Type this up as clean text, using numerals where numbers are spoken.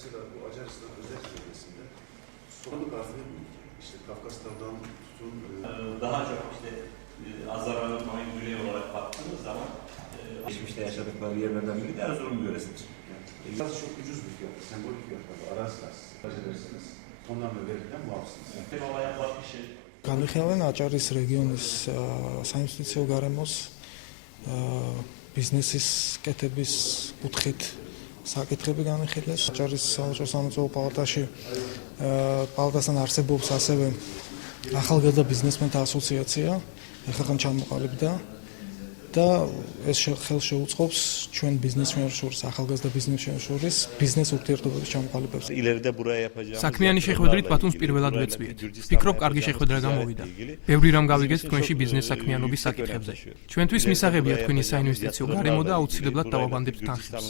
mesela bu Acarıstan özel bölgesinde soğanı kartını işte Kafkaslardan tutun daha çok işte Azerbaycan güney olarak baktığımız zaman geçmişte yaşadıkları yerlerden biri de Erzurum yöresidir. Biraz çok ucuz bir fiyat, sembolik fiyatlar, arazi karşısında edersiniz. Ondan da vergiden muafsınız. Olaya bakışı. განვიხილავენ აჭარის რეგიონის საინვესტიციო გარემოს ბიზნესის კეთების კუთხით საკითხები განვიხილეს. აჭარის სავაჭრო სამოწეულო პალატაში პალატასთან არსებობს ასევე ახალგაზრდა ბიზნესმენთა ასოციაცია, ეხლა ჩამოყალიბდა და ეს ხელს შეუწყობს ჩვენ ბიზნესმენებს შორის, ახალგაზრდა ბიზნესმენებს შორის ბიზნეს ურთიერთობების ჩამოყალიბებას. საქმიანი შეხვედრით ბათუმს პირველად ვეწვიეთ. ვფიქრობ, კარგი შეხვედრა გამოვიდა. ბევრი რამ გავიგეთ თქვენში ბიზნეს საქმიანობის საკითხებზე. ჩვენთვის მისაღებია თქვენი საინვესტიციო გარემო და აუცილებლად დავაბანდებთ თანხებს.